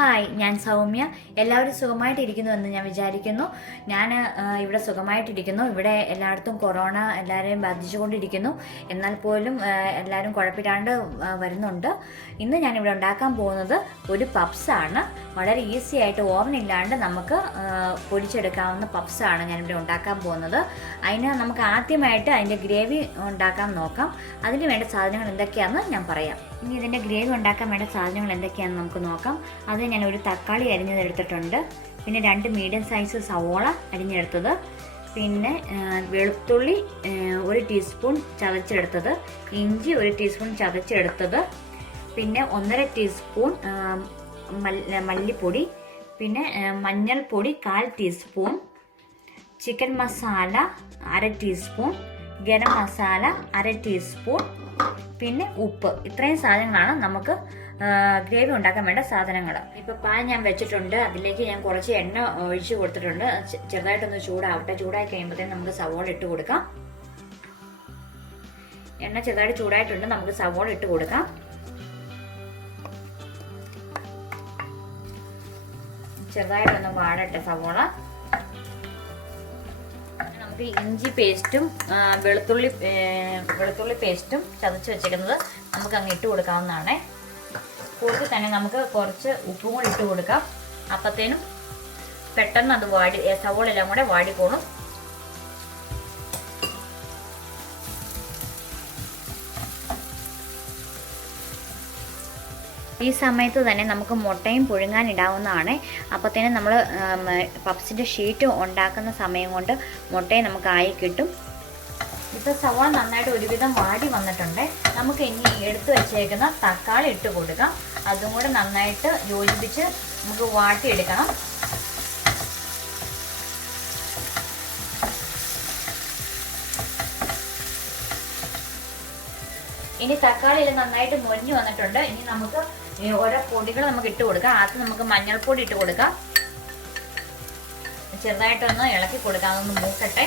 Hi, ഞാൻ സൗമ്യ. എല്ലാവരും സുഖമായിട്ടിരിക്കുന്നുവെന്ന് ഞാൻ വിചാരിക്കുന്നു. ഞാൻ ഇവിടെ സുഖമായിട്ടിരിക്കുന്നു. ഇവിടെ എല്ലായിടത്തും കൊറോണ എല്ലാവരെയും ബാധിച്ചുകൊണ്ടിരിക്കുന്നു. എന്നാൽ പോലും എല്ലാവരും കുഴപ്പമില്ലാണ്ട് വരുന്നുണ്ട്. ഇന്ന് ഞാനിവിടെ ഉണ്ടാക്കാൻ പോകുന്നത് ഒരു പപ്സാണ്. വളരെ ഈസി ആയിട്ട് ഓവനില്ലാണ്ട് നമുക്ക് പൊടിച്ചെടുക്കാവുന്ന പപ്സാണ് ഞാനിവിടെ ഉണ്ടാക്കാൻ പോകുന്നത്. അതിന് നമുക്ക് ആദ്യമായിട്ട് അതിൻ്റെ ഗ്രേവി ഉണ്ടാക്കാൻ നോക്കാം. അതിന് വേണ്ട സാധനങ്ങൾ എന്തൊക്കെയാണെന്ന് ഞാൻ പറയാം. ഇനി ഇതിൻ്റെ ഗ്രേവി ഉണ്ടാക്കാൻ വേണ്ട സാധനങ്ങൾ എന്തൊക്കെയാണെന്ന് നമുക്ക് നോക്കാം. അത് ഞാൻ ഒരു തക്കാളി അരിഞ്ഞതെടുത്തിട്ടുണ്ട്, പിന്നെ 2 മീഡിയം സൈസ് സവോള അരിഞ്ഞെടുത്തത്, പിന്നെ വെളുത്തുള്ളി 1 ടീസ്പൂൺ ചതച്ചെടുത്തത്, ഇഞ്ചി 1 ടീസ്പൂൺ ചതച്ചെടുത്തത്, പിന്നെ 1.5 ടീസ്പൂൺ മല്ലിപ്പൊടി, പിന്നെ മഞ്ഞൾപ്പൊടി 1/4 teaspoon, chicken masala 1/2 teaspoon, garam masala 1/2 teaspoon, പിന്നെ ഉപ്പ്. ഇത്രയും സാധനങ്ങളാണ് നമുക്ക് ഗ്രേവി ഉണ്ടാക്കാൻ വേണ്ട സാധനങ്ങൾ. ഇപ്പോൾ പാൻ ഞാൻ വെച്ചിട്ടുണ്ട്. അതിലേക്ക് ഞാൻ കുറച്ച് എണ്ണ ഒഴിച്ച് കൊടുത്തിട്ടുണ്ട്. ചെറുതായിട്ടൊന്ന് ചൂടാവട്ടെ. ചൂടായി കഴിയുമ്പോഴത്തേക്കും നമുക്ക് സവോള ഇട്ട് കൊടുക്കാം. എണ്ണ ചെറുതായിട്ട് ചൂടായിട്ടുണ്ട്. നമുക്ക് സവോള ഇട്ട് കൊടുക്കാം. ചെറുതായിട്ടൊന്ന് വാടട്ടെ സവോള. നമുക്ക് ഇഞ്ചി പേസ്റ്റും വെളുത്തുള്ളി പേസ്റ്റും ചതച്ച് വെച്ചേക്കുന്നത് നമുക്ക് അങ്ങ് ഇട്ട് കൊടുക്കാവുന്നതാണ്. കൂട്ടി തന്നെ നമുക്ക് കുറച്ച് ഉപ്പും കൂടി ഇട്ട് കൊടുക്കാം. അപ്പത്തേനും പെട്ടെന്ന് അത് സവോള എല്ലാം കൂടെ വാടിക്കോളും. ഈ സമയത്ത് തന്നെ നമുക്ക് മുട്ടയും പുഴുങ്ങാനിടാവുന്നതാണ്. അപ്പത്തേനും നമ്മൾ പപ്സിൻ്റെ ഷീറ്റ് ഉണ്ടാക്കുന്ന സമയം കൊണ്ട് മുട്ടയും നമുക്ക് ആയി കിട്ടും. ഇപ്പോൾ സവാള നന്നായിട്ട് ഒരുവിധം വാടി വന്നിട്ടുണ്ട്. നമുക്ക് ഇനി എടുത്തു വെച്ചേക്കുന്ന തക്കാളി ഇട്ട് കൊടുക്കാം. അതും കൂടെ നന്നായിട്ട് യോജിപ്പിച്ച് നമുക്ക് വാട്ടിയെടുക്കണം. ഇനി തക്കാളിയിൽ നന്നായിട്ട് മൊരിഞ്ഞു വന്നിട്ടുണ്ട്. ഇനി നമുക്ക് ഓരോ പൊടികൾ നമുക്ക് ഇട്ട് കൊടുക്കാം. ആദ്യം നമുക്ക് മഞ്ഞൾപ്പൊടി ഇട്ട് കൊടുക്കാം. ചെറുതായിട്ടൊന്ന് ഇളക്കി കൊടുക്കാം. അതൊന്ന് മൂക്കട്ടെ.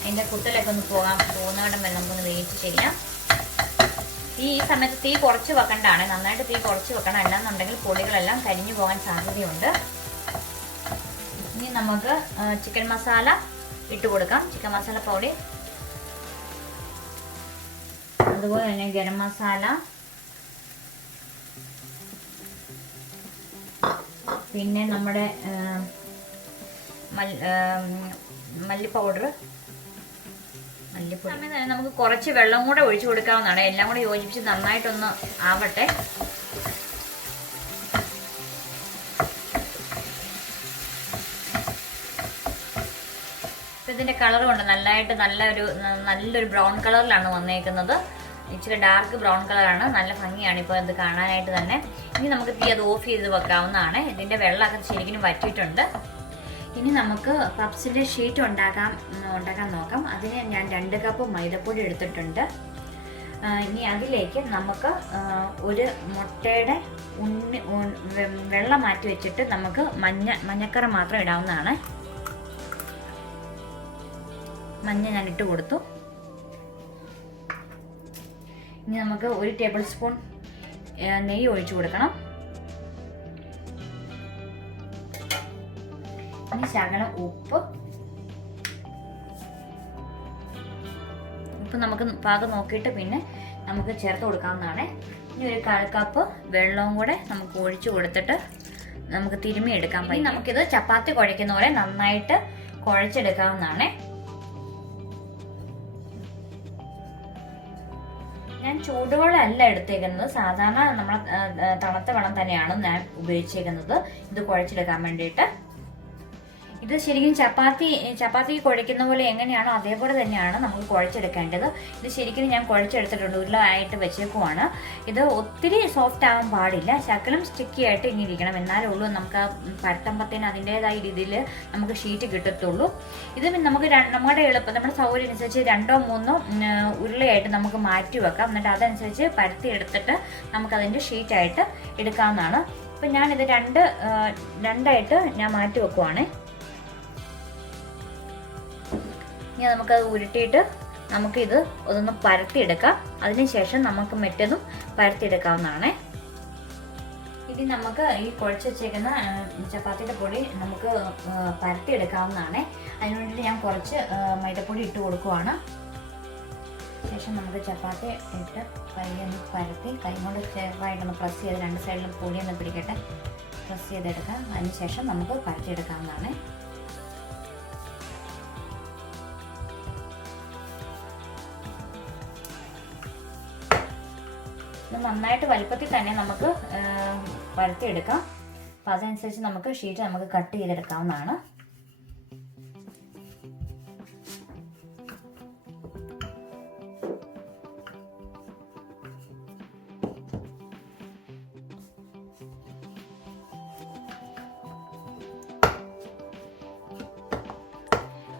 അതിൻ്റെ കുത്തലൊക്കെ ഒന്ന് പോകുന്നവിടം വരെ നമുക്കൊന്ന് വേവിച്ച് ചെയ്യാം. ഈ സമയത്ത് തീ കുറച്ച് വെക്കണ്ടാണ്. നന്നായിട്ട് തീ കുറച്ച് വെക്കണം. അല്ലാന്നുണ്ടെങ്കിൽ പൊടികളെല്ലാം കരിഞ്ഞു പോകാൻ സാധ്യതയുണ്ട്. ഇനി നമുക്ക് ചിക്കൻ മസാല ഇട്ട് കൊടുക്കാം. ചിക്കൻ മസാല പൗഡർ, അതുപോലെ തന്നെ ഗരം മസാല, പിന്നെ നമ്മുടെ മല്ലി പൗഡർ, മല്ലിപ്പൊടി. സമയം തന്നെ നമുക്ക് കുറച്ച് വെള്ളം കൂടെ ഒഴിച്ചു കൊടുക്കാവുന്നതാണ്. എല്ലാം കൂടെ യോജിപ്പിച്ച് നന്നായിട്ടൊന്ന് ആവട്ടെ. ഇതിന്റെ കളർ കൊണ്ട് നല്ലൊരു ബ്രൗൺ കളറിലാണ് വന്നേക്കുന്നത്. ഇച്ചിരി ഡാർക്ക് ബ്രൗൺ കളറാണ്. നല്ല ഭംഗിയാണ് ഇപ്പോൾ ഇത് കാണാനായിട്ട് തന്നെ. ഇനി നമുക്ക് തീ അത് ഓഫ് ചെയ്ത് വെക്കാവുന്നതാണ്. ഇതിന്റെ വെള്ളമൊക്കെ ശരിക്കും വറ്റിയിട്ടുണ്ട്. ഇനി നമുക്ക് പപ്സിന്റെ ഷീറ്റ് ഉണ്ടാക്കാൻ നോക്കാം. അതിന് ഞാൻ 2 കപ്പ് മൈദപ്പൊടി എടുത്തിട്ടുണ്ട്. ഇനി അതിലേക്ക് നമുക്ക് ഒരു മുട്ടയുടെ വെള്ളം മാറ്റി വെച്ചിട്ട് നമുക്ക് മഞ്ഞക്കറ മാത്രം ഇടാവുന്നതാണ്. മഞ്ഞ ഞാൻ ഇട്ട് കൊടുത്തു. ഇനി നമുക്ക് 1 ടേബിൾ സ്പൂൺ നെയ്യ് ഒഴിച്ചു കൊടുക്കണം. ഇനി ശകലം ഉപ്പ് നമുക്ക് പാകം നോക്കിയിട്ട് പിന്നെ നമുക്ക് ചേർത്ത് കൊടുക്കാവുന്നതാണ്. ഇനി ഒരു 1/4 കപ്പ് വെള്ളവും കൂടെ നമുക്ക് ഒഴിച്ചു കൊടുത്തിട്ട് നമുക്ക് തിരുമ്മി എടുക്കാൻ പറ്റും. നമുക്കിത് ചപ്പാത്തി കുഴയ്ക്കുന്ന പോലെ നന്നായിട്ട് കുഴച്ചെടുക്കാവുന്നതാണ്. ഞാൻ ചൂടുവെള്ളമല്ല എടുത്തേക്കുന്നത്. സാധാരണ നമ്മൾ തണുത്ത വെള്ളം തന്നെയാണ് ഞാൻ ഉപയോഗിച്ചേക്കുന്നത് ഇത് കുഴച്ചെടുക്കാൻ വേണ്ടിയിട്ട്. ഇത് ശരിക്കും ചപ്പാത്തി കുഴയ്ക്കുന്ന പോലെ എങ്ങനെയാണോ അതേപോലെ തന്നെയാണ് നമുക്ക് കുഴച്ചെടുക്കേണ്ടത്. ഇത് ശരിക്കും ഞാൻ കുഴച്ചെടുത്തിട്ടുണ്ട്. ഉരുളായിട്ട് വെച്ചേക്കുവാണ്. ഇത് ഒത്തിരി സോഫ്റ്റ് ആവാൻ പാടില്ല. ശകലം സ്റ്റിക്കി ആയിട്ട് ഇനി ഇരിക്കണം. എന്നാലേ ഉള്ളൂ നമുക്ക് പരത്തുമ്പത്തേന് അതിൻ്റെതായ രീതിയിൽ നമുക്ക് ഷീറ്റ് കിട്ടത്തുള്ളൂ. ഇത് നമുക്ക് നമ്മുടെ സൗകര്യം അനുസരിച്ച് 2 or 3 ഉരുളയായിട്ട് നമുക്ക് മാറ്റി വെക്കാം. എന്നിട്ട് അതനുസരിച്ച് പരത്തി എടുത്തിട്ട് നമുക്കതിൻ്റെ ഷീറ്റായിട്ട് എടുക്കാവുന്നതാണ്. അപ്പം ഞാനിത് രണ്ടായിട്ട് ഞാൻ മാറ്റി വെക്കുവാണ്. ഇനി നമുക്കത് ഉരുട്ടിയിട്ട് നമുക്കിത് ഒന്ന് പരത്തിയെടുക്കാം. അതിനുശേഷം നമുക്ക് മറ്റതും പരത്തിയെടുക്കാവുന്നതാണ്. ഇത് ഇനി നമുക്ക് ഈ കുഴച്ച് വെച്ചേക്കുന്ന ചപ്പാത്തിയുടെ പൊടി നമുക്ക് പരത്തിയെടുക്കാവുന്നതാണ്. അതിന് വേണ്ടിയിട്ട് ഞാൻ കുറച്ച് മൈദപ്പൊടി ഇട്ട് കൊടുക്കുവാണ്. ശേഷം നമുക്ക് ചപ്പാത്തി ഇട്ട് കൈയൊന്ന് പരത്തി കൈ കൊണ്ട് ചെറുതായിട്ടൊന്ന് പ്രസ് ചെയ്ത് 2 സൈഡിലും പൊടിയൊന്ന് പിടിക്കട്ടെ, പ്രസ് ചെയ്തെടുക്കാം. അതിനുശേഷം നമുക്ക് പരത്തിയെടുക്കാവുന്നതാണ്. ഇത് നന്നായിട്ട് വലുപ്പത്തിൽ തന്നെ നമുക്ക് പരത്തിയെടുക്കാം. അപ്പം അതനുസരിച്ച് നമുക്ക് ഷീറ്റ് നമുക്ക് കട്ട് ചെയ്തെടുക്കാവുന്നതാണ്.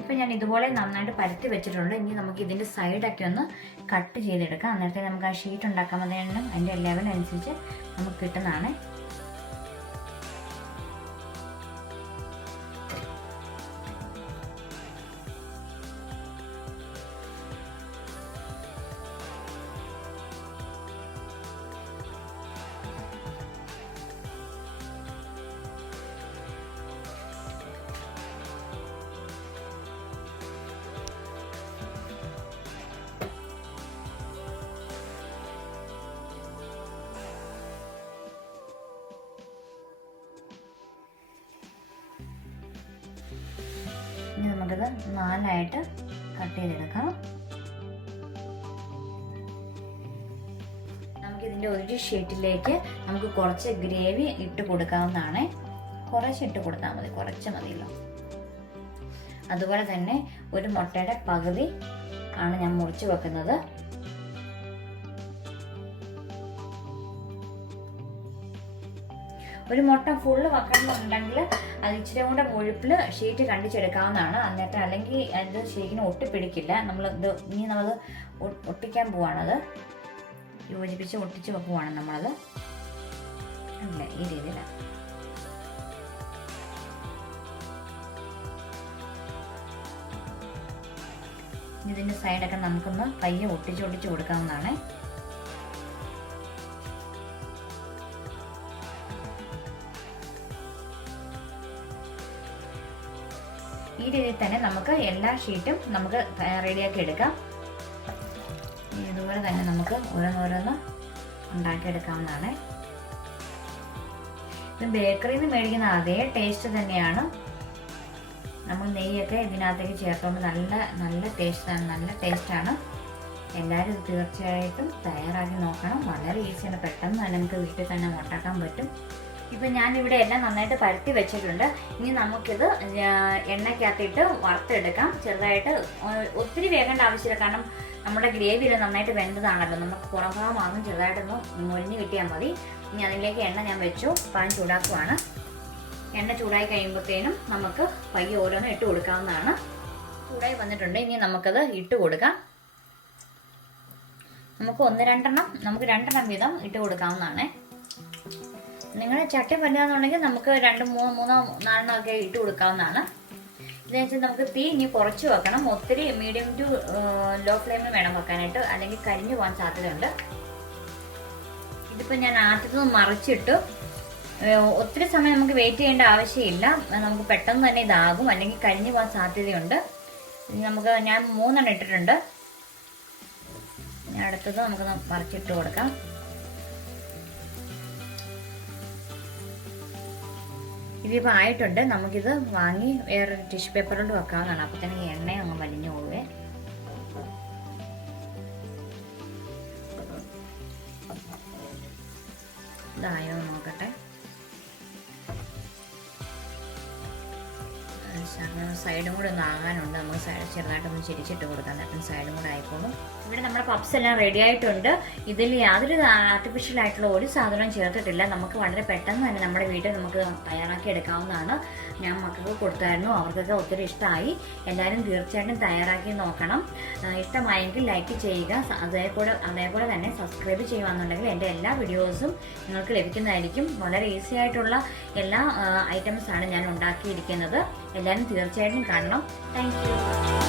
ഇപ്പം ഞാൻ ഇതുപോലെ നന്നായിട്ട് പരത്തി വെച്ചിട്ടുണ്ട്. ഇനി നമുക്ക് ഇതിൻ്റെ സൈഡൊക്കെ ഒന്ന് കട്ട് ചെയ്തെടുക്കാം. അന്നേരത്തെ നമുക്ക് ആ ഷീറ്റ് ഉണ്ടാക്കുമ്പോഴത്തേനും അതിൻ്റെ ലെവൽ അനുസരിച്ച് നമുക്ക് കിട്ടുന്നതാണ്. ഇനി നമുക്കിത് 4ആയിട്ട് കട്ട് ചെയ്തെടുക്കാം. നമുക്കിതിൻ്റെ ഒരു ഷീറ്റിലേക്ക് നമുക്ക് കുറച്ച് ഗ്രേവി ഇട്ട് കൊടുക്കാവുന്നതാണ്. കുറച്ച് ഇട്ട് കൊടുത്താൽ മതി, കുറച്ച് മതിയല്ലോ. അതുപോലെ തന്നെ ഒരു മുട്ടയുടെ പകുതി ആണ് ഞാൻ മുറിച്ച് വെക്കുന്നത്. ഒരു മുട്ട ഫുള്ള് വെക്കണമെന്നുണ്ടെങ്കിൽ അത് ഇച്ചിരി കൂടെ മുഴുപ്പിൽ ഷീറ്റ് കണ്ടിച്ചെടുക്കാവുന്നതാണ്. എന്നിട്ട് അല്ലെങ്കിൽ അത് ശരിക്കും ഒട്ടിപ്പിടിക്കില്ല. നമ്മളത് ഒട്ടിക്കാൻ പോവാണത്, യോജിപ്പിച്ച് ഒട്ടിച്ച് വെക്കുവാണ് നമ്മളത്. അല്ല, ഈ രീതിയിലാണ്. ഇതിൻ്റെ സൈഡൊക്കെ നമുക്കൊന്ന് പയ്യെ ഒട്ടിച്ച് കൊടുക്കാവുന്നതാണ്. ഈ രീതിയിൽ തന്നെ നമുക്ക് എല്ലാ ഷീറ്റും നമുക്ക് റെഡിയാക്കി എടുക്കാം. ഇതുപോലെ തന്നെ നമുക്ക് ഓരോന്നോരോന്ന് ഉണ്ടാക്കിയെടുക്കാവുന്നതാണ്. ഇത് ബേക്കറിയിൽ നിന്ന് മേടിക്കുന്ന അതേ ടേസ്റ്റ് തന്നെയാണ്. നമ്മൾ നെയ്യൊക്കെ ഇതിനകത്തേക്ക് ചേർത്തുകൊണ്ട് നല്ല ടേസ്റ്റാണ്. എല്ലാവരും ഇത് തീർച്ചയായിട്ടും തയ്യാറാക്കി നോക്കണം. വളരെ ഈസിയാണ്, പെട്ടെന്ന് തന്നെ നമുക്ക് വീട്ടിൽ തന്നെ ഉണ്ടാക്കാൻ പറ്റും. ഇപ്പം ഞാനിവിടെ എല്ലാം നന്നായിട്ട് പരത്തി വെച്ചിട്ടുണ്ട്. ഇനി നമുക്കിത് എണ്ണയ്ക്കകത്തിട്ട് വറുത്തെടുക്കാം. ചെറുതായിട്ട് ഒത്തിരി വേകേണ്ട ആവശ്യമില്ല, കാരണം നമ്മുടെ ഗ്രേവിയിൽ നന്നായിട്ട് വെന്തതാണല്ലോ. നമുക്ക് പുറം ഭാഗമാകും ചെറുതായിട്ടൊന്ന് മൊരിഞ്ഞ് കിട്ടിയാൽ മതി. ഇനി അതിലേക്ക് എണ്ണ ഞാൻ വെച്ചു, പാൻ ചൂടാക്കുവാണ്. എണ്ണ ചൂടായി കഴിയുമ്പോഴത്തേനും നമുക്ക് പയ്യെ ഓരോന്നും ഇട്ട് കൊടുക്കാവുന്നതാണ്. ചൂടായി വന്നിട്ടുണ്ട്. ഇനി നമുക്കത് ഇട്ട് കൊടുക്കാം. നമുക്ക് 2 വീതം ഇട്ട് കൊടുക്കാവുന്നതാണ്. നിങ്ങൾ ചട്ടി പറ്റാന്നുണ്ടെങ്കിൽ നമുക്ക് 2, 3, 4 ഒക്കെ ഇട്ട് കൊടുക്കാവുന്നതാണ്. ഇതെന്ന് നമുക്ക് തീ ഇനി കുറച്ച് വെക്കണം. ഒത്തിരി മീഡിയം ടു ലോ ഫ്ലെയിമിൽ വേണം വെക്കാനായിട്ട്, അല്ലെങ്കിൽ കരിഞ്ഞു പോകാൻ സാധ്യതയുണ്ട്. ഇതിപ്പോൾ ഞാൻ ആദ്യത്തെ മറിച്ചിട്ടു. ഒത്തിരി സമയം നമുക്ക് വെയിറ്റ് ചെയ്യേണ്ട ആവശ്യമില്ല. നമുക്ക് പെട്ടെന്ന് തന്നെ ഇതാകും, അല്ലെങ്കിൽ കരിഞ്ഞു പോകാൻ സാധ്യതയുണ്ട്. ഞാൻ 3 ഇട്ടിട്ടുണ്ട്. അടുത്തത് നമുക്ക് മറിച്ചിട്ട് കൊടുക്കാം. ഇതിപ്പോൾ ആയിട്ടുണ്ട്. നമുക്കിത് വാങ്ങി വേറൊരു ടിഷ്യൂ പേപ്പറിലോട്ട് വെക്കാവുന്നതാണ്. അപ്പോൾ തന്നെ എണ്ണയും അങ്ങ് വലിഞ്ഞു പോവേ. ഇതായോ നോക്കട്ടെ. സൈഡും കൂടെ ഒന്ന് ആകാനുണ്ട്. നമുക്ക് ചെറുതായിട്ടൊന്ന് ചിരിച്ചിട്ട് കൊടുക്കാം. എന്നിട്ടും സൈഡും കൂടെ ആയിക്കോളും. ഇവിടെ നമ്മുടെ പപ്സ് എല്ലാം റെഡി ആയിട്ടുണ്ട്. ഇതിൽ യാതൊരു ആർട്ടിഫിഷ്യൽ ആയിട്ടുള്ള ഒരു സാധനവും ചേർത്തിട്ടില്ല. നമുക്ക് വളരെ പെട്ടെന്ന് തന്നെ നമ്മുടെ വീട്ടിൽ നമുക്ക് തയ്യാറാക്കി എടുക്കാവുന്നതാണ്. ഞാൻ മക്കൾക്ക് കൊടുത്തായിരുന്നു, അവർക്കൊക്കെ ഒത്തിരി ഇഷ്ടമായി. എല്ലാവരും തീർച്ചയായിട്ടും തയ്യാറാക്കി നോക്കണം. ഇഷ്ടമായെങ്കിൽ ലൈക്ക് ചെയ്യുക. അതേപോലെ തന്നെ സബ്സ്ക്രൈബ് ചെയ്യുകയാണെന്നുണ്ടെങ്കിൽ എൻ്റെ എല്ലാ വീഡിയോസും നിങ്ങൾക്ക് ലഭിക്കുന്നതായിരിക്കും. വളരെ ഈസി ആയിട്ടുള്ള എല്ലാ ഐറ്റംസാണ് ഞാൻ ഉണ്ടാക്കിയിരിക്കുന്നത്. എല്ലാവരും തീർച്ചയായിട്ടും കാണണം. Thank you.